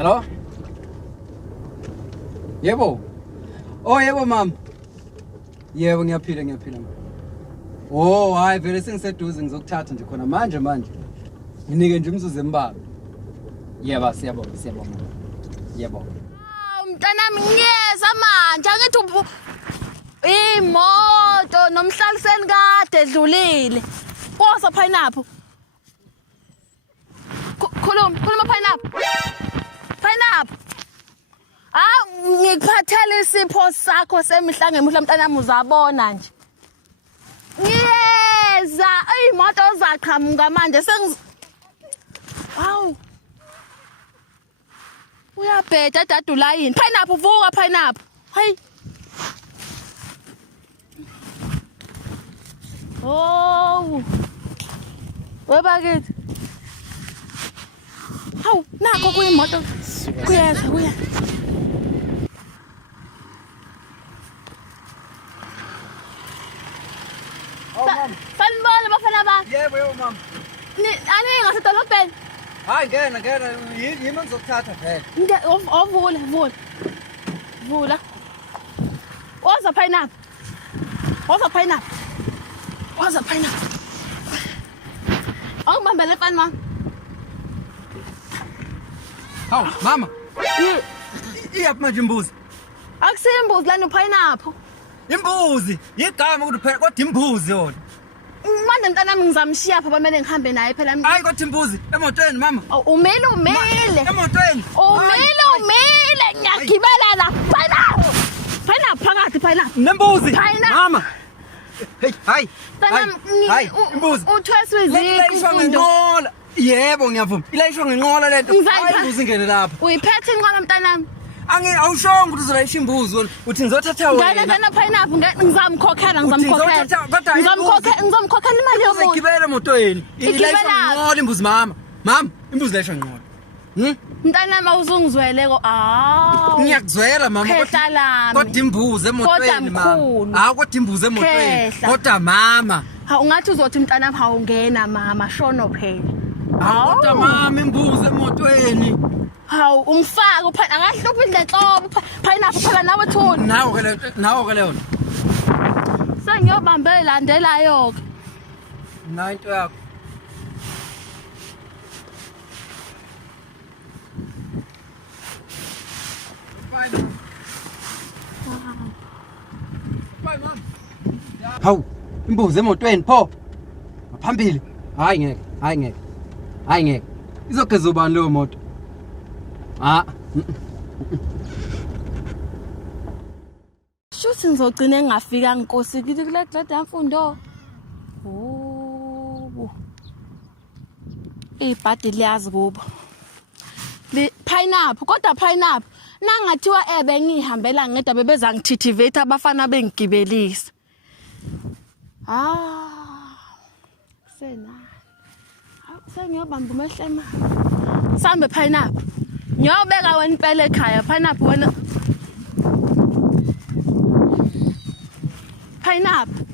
Hello? Yebo. Oh yebo mama. Yebo ngiyaphila. Oh hayi vele sengiseduze ngizokuthatha nje khona manje. Nginike nje umzuzu embalwa. Yebo siyabonga. Yebo. Mntanami ngiyeza manje angithi imoto nomhlaliseni kade edlulile. Kosa pineapple. Khuluma pineapple. Ngikuphathele isipho sakho semihla ngemihla mntanami uzabona nje. Ngiyeza imoto zaqhamuka manje Hawu. Uyabheda dadu la yini? Pineapple vuka pineapple. Hey. Oh. Webakithi. Hawu, nakho kuyimoto. Kuya. Oh mama. Sanibona bafana ba? Yebo mama. Ani ngasedolobheni. Hayi ngena yimi ngizokuthatha phela. Vula. Woza pineapple. Awubambele mfana wami. Hawu mama. Iyaphi manje imbuzi? Akusimbuzi lana pineapple. Imbuzi, igama ukuthi phela kodwa imbuzi yona. Manje mntanami ngizamshiya apha bamele ngihambe naye phela. Hayi kodwa imbuzi emotweni mama. Umile. Emotweni. Umile ngiyagibela la. Pineapple phakathi pineapple. Nembuzi. Mama. Hey, hayi. Hayi, imbuzi. Uthweswa Iziqu Umfundoh. Yebo ngiyavuma. Ilayishwa ngenqola lento. Hayi imbuzi ingene lapha. Uyiphethe inqola mntanami. Awushongo ukuthi uzolayisha imbuzi wena. Uthi ngizothatha wena. Ngana pineapple ngizamkhokhela. Ngizamkhokhela imali yomuntu. Uzogibela emotweni. Ilayishwa ngenqola imbuzi mama. Mama, imbuzi ilayishwa ngenqola. Mntanami awuzungizweleko. Ngiyakuzwela mama kodwa imbuzi emotweni mama. Kodwa imbuzi emotweni. Kodwa mama. Ungathi uzothi mntanami hawungena mama shono phela. Kodwa mama imbuzi emotweni. Hawu umfaka akahluphi indlenhlobo pineapple phela nawe thuni. Nawo ke leyo. Sengiyobambela landelayo ke. Into yakho. Hawu imbuzi emotweni pho. Ngaphambili. Hayi ngeke. Izogeza ubani leyo moto? Shuthi ngizogcina ngingafika nkosi kithi kule grade yamfundo. Ibhadi liyazi kubo. Pineapple kodwa pineapple nangathiwa bengihambela ngedwa bebeza ngithithivate abafana bengigibelisa. Sengiyobamba umehlema. Sambe pineapple. Ngiyobeka wena impela ekhaya pineapple wena. Pineapple.